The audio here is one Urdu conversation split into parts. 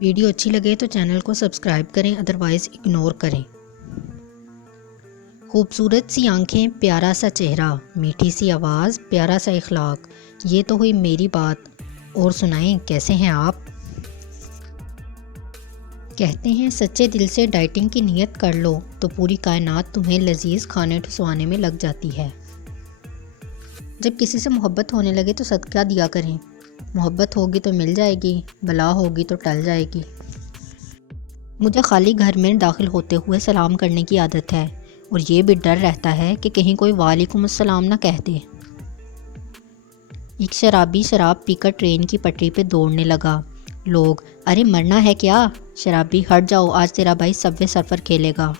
ویڈیو اچھی لگے تو چینل کو سبسکرائب کریں، ادروائز اگنور کریں۔ خوبصورت سی آنکھیں، پیارا سا چہرہ، میٹھی سی آواز، پیارا سا اخلاق، یہ تو ہوئی میری بات، اور سنائیں کیسے ہیں آپ؟ کہتے ہیں سچے دل سے ڈائٹنگ کی نیت کر لو تو پوری کائنات تمہیں لذیذ کھانے ٹھسوانے میں لگ جاتی ہے۔ جب کسی سے محبت ہونے لگے تو صدقہ دیا کریں، محبت ہوگی تو مل جائے گی، بلا ہوگی تو ٹل جائے گی۔ مجھے خالی گھر میں داخل ہوتے ہوئے سلام کرنے کی عادت ہے، اور یہ بھی ڈر رہتا ہے کہ کہیں کوئی وعلیکم السلام نہ کہہ دے۔ ایک شرابی شراب پی کر ٹرین کی پٹری پہ دوڑنے لگا۔ لوگ، ارے مرنا ہے کیا؟ شرابی، ہٹ جاؤ، آج تیرا بھائی سب وے سرفر کھیلے گا۔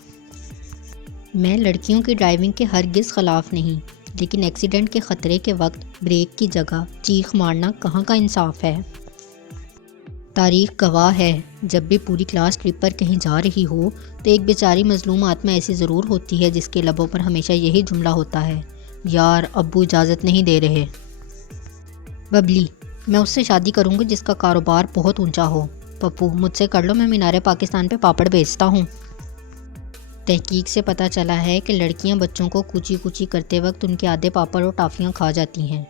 میں لڑکیوں کی ڈرائیونگ کے ہرگز خلاف نہیں، لیکن ایکسیڈنٹ کے خطرے کے وقت بریک کی جگہ چیخ مارنا کہاں کا انصاف ہے؟ تاریخ گواہ ہے، جب بھی پوری کلاس ٹرپ پر کہیں جا رہی ہو تو ایک بیچاری مظلوم آتما ایسی ضرور ہوتی ہے جس کے لبوں پر ہمیشہ یہی جملہ ہوتا ہے، یار ابو اجازت نہیں دے رہے۔ ببلی، میں اس سے شادی کروں گی جس کا کاروبار بہت اونچا ہو۔ پپو، مجھ سے کر لو، میں مینار پاکستان پہ پاپڑ بیچتا ہوں۔ تحقیق سے پتہ چلا ہے کہ لڑکیاں بچوں کو کوچی کوچی کرتے وقت ان کے آدھے پاپڑ اور ٹافیاں کھا جاتی ہیں۔